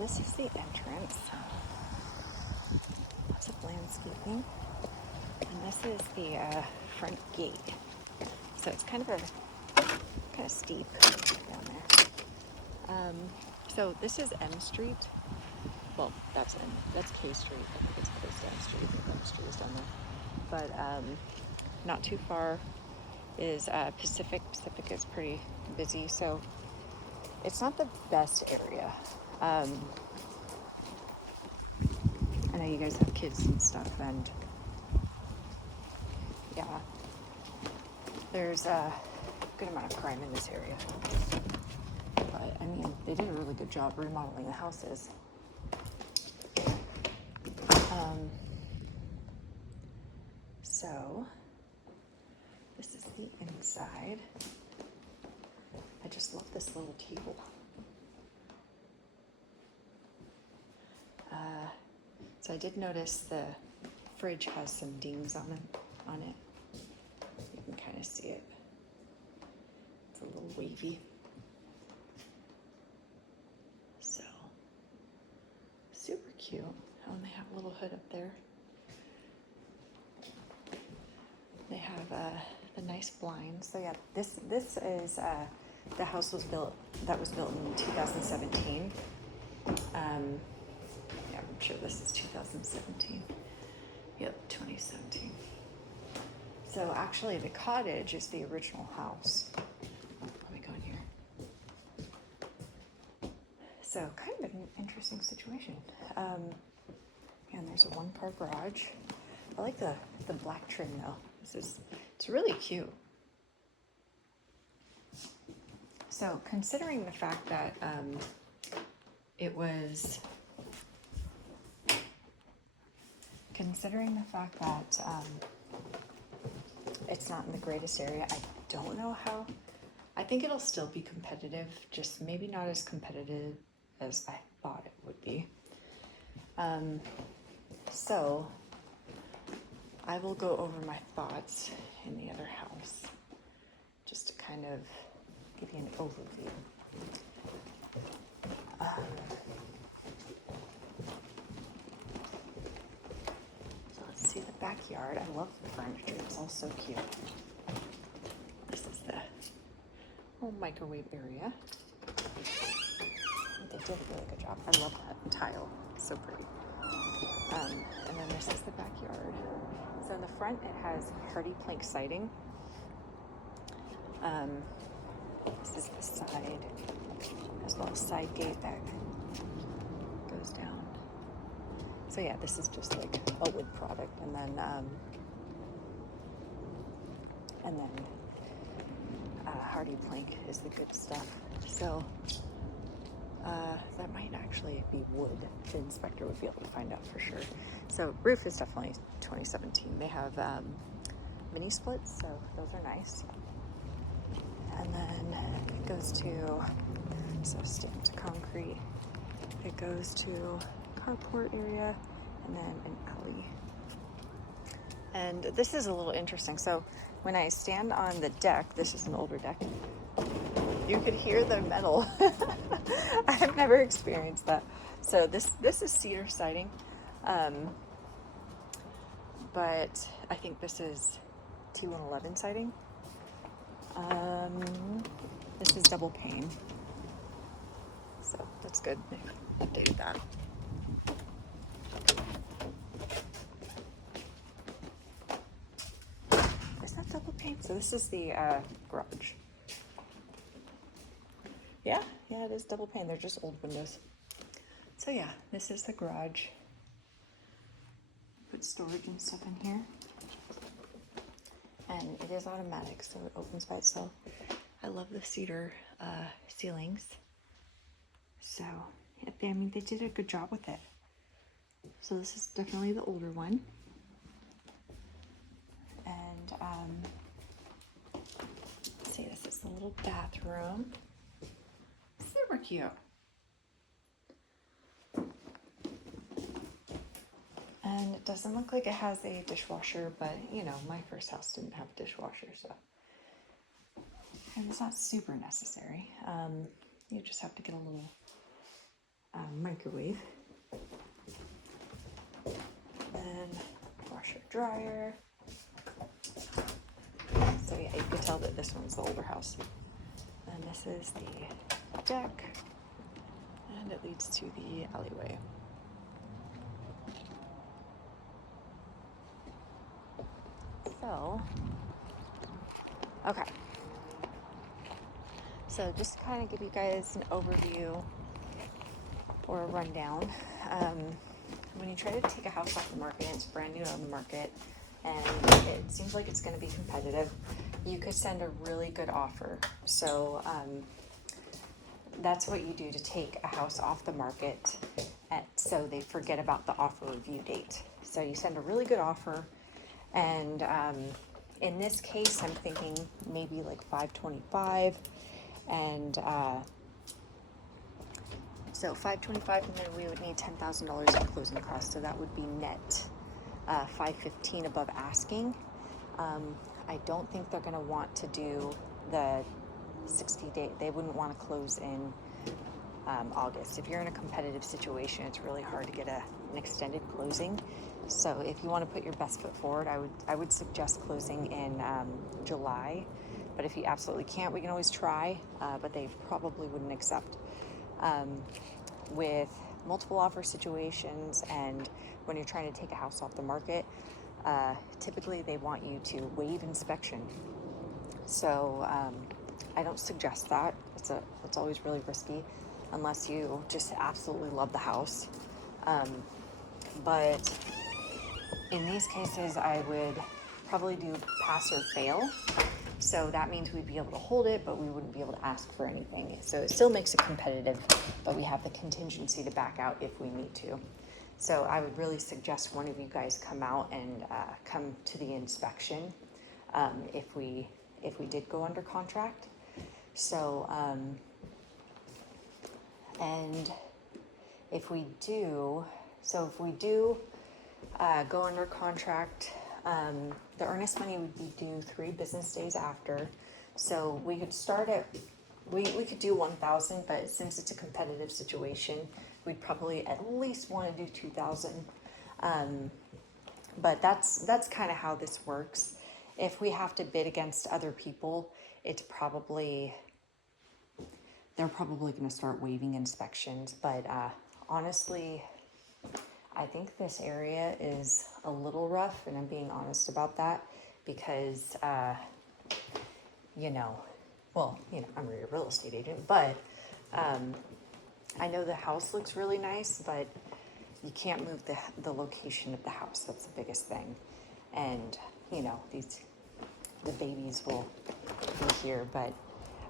this is the entrance. Lots of landscaping. And this is the front gate. So it's kind of steep down there. So this is M Street. Well, that's K Street. I think it's close to M Street. I think M Street is down there. But not too far is Pacific. Pacific is pretty busy, so it's not the best area. I know you guys have kids and stuff, and yeah, there's a good amount of crime in this area. But I mean, they did a really good job remodeling the houses. So this is the inside. I just love this little table. So I did notice the fridge has some dings on it. You can kind of see it. It's a little wavy. So super cute. Oh, and they have a little hood up there. They have the nice blinds. So yeah, this is the house was built in 2017. Yeah, I'm sure this is 2017. Yep, 2017. So actually, the cottage is the original house. Let me go in here. So kind of an interesting situation. And there's a one-car garage. I like the black trim though. It's really cute. So considering the fact that it's not in the greatest area, I don't know how. I think it'll still be competitive, just maybe not as competitive as I thought it would be. So I will go over my thoughts in the other house, just to kind of give you an overview. So let's see the backyard. I love the furniture. It's all so cute. This is the little microwave area. They did a really good job. I love that tile. It's so pretty. And then this is the backyard. So in the front, it has hardy plank siding. This is the side, as well as side gate that goes down. So yeah, this is just like a wood product, and then hardy plank is the good stuff. So that might actually be wood. The inspector would be able to find out for sure. So roof is definitely 2017. They have mini splits, so those are nice. And then it goes to, so stamped concrete. It goes to carport area, and then an alley. And this is a little interesting. So when I stand on the deck, this is an older deck, you could hear the metal. I have never experienced that. So this is cedar siding, but I think this is T111 siding. This is double pane, so that's good. I updated that. Is that double pane? So this is the garage. Yeah, it is double pane. They're just old windows. So yeah, this is the garage. Put storage and stuff in here. And it is automatic, so it opens by itself. I love the cedar ceilings. So, I mean, they did a good job with it. So this is definitely the older one. And, let's see, this is the little bathroom. Super cute. And it doesn't look like it has a dishwasher, but you know, my first house didn't have a dishwasher, so and it's not super necessary. You just have to get a little microwave, then washer dryer. So yeah, you can tell that this one's the older house. And this is the deck, and it leads to the alleyway. So, okay. So just to kind of give you guys an overview or a rundown, when you try to take a house off the market, it's brand new on the market, and it seems like it's going to be competitive, you could send a really good offer. So that's what you do to take a house off the market, so they forget about the offer review date. So you send a really good offer, and in this case, I'm thinking maybe like $525, and so $525, and then we would need $10,000 in closing costs, so that would be net $515 above asking. I don't think they're going to want to do the 60-day. They wouldn't want to close in August. If you're in a competitive situation, it's really hard to get an extended closing. So if you want to put your best foot forward, I would suggest closing in July. But if you absolutely can't, we can always try. But they probably wouldn't accept. With multiple offer situations, and when you're trying to take a house off the market, typically they want you to waive inspection. So I don't suggest that. It's always really risky unless you just absolutely love the house. But in these cases, I would probably do pass or fail. So that means we'd be able to hold it, but we wouldn't be able to ask for anything. So it still makes it competitive, but we have the contingency to back out if we need to. So I would really suggest one of you guys come out and come to the inspection if we did go under contract. So and if we do go under contract, the earnest money would be due 3 business days after. So we could start at, we could do 1,000, but since it's a competitive situation, we'd probably at least want to do 2,000. But that's kind of how this works. If we have to bid against other people, they're probably going to start waiving inspections. But honestly, I think this area is a little rough, and I'm being honest about that because, I'm a real estate agent, but I know the house looks really nice, but you can't move the location of the house. That's the biggest thing. And, the babies will be here, but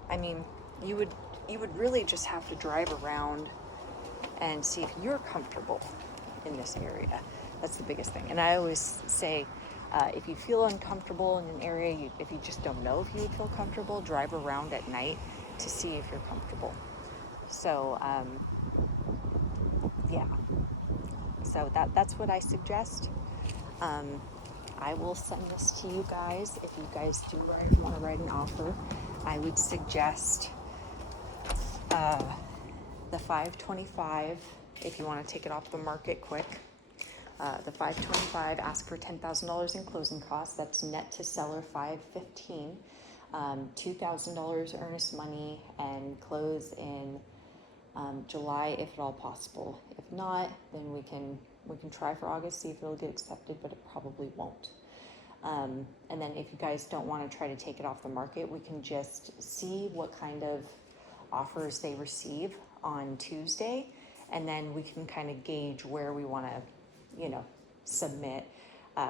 I mean, you would really just have to drive around and see if you're comfortable in this area. That's the biggest thing. And I always say, if you feel uncomfortable in an area, if you just don't know if you would feel comfortable, drive around at night to see if you're comfortable. So, yeah. So that's what I suggest. I will send this to you guys. If you guys want to write an offer, I would suggest the $525 if you want to take it off the market quick. The $525, ask for $10,000 in closing costs. That's net to seller $515. $2,000 earnest money, and close in July if at all possible. If not, then we can try for August, see if it'll get accepted, but it probably won't. And then if you guys don't want to try to take it off the market, we can just see what kind of offers they receive on Tuesday, and then we can kind of gauge where we want to, submit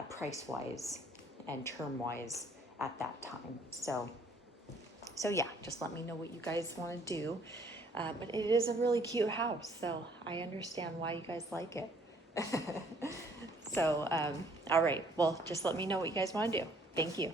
price-wise and term-wise at that time. So yeah, just let me know what you guys want to do. But it is a really cute house, so I understand why you guys like it. So, all right, well, just let me know what you guys want to do. Thank you.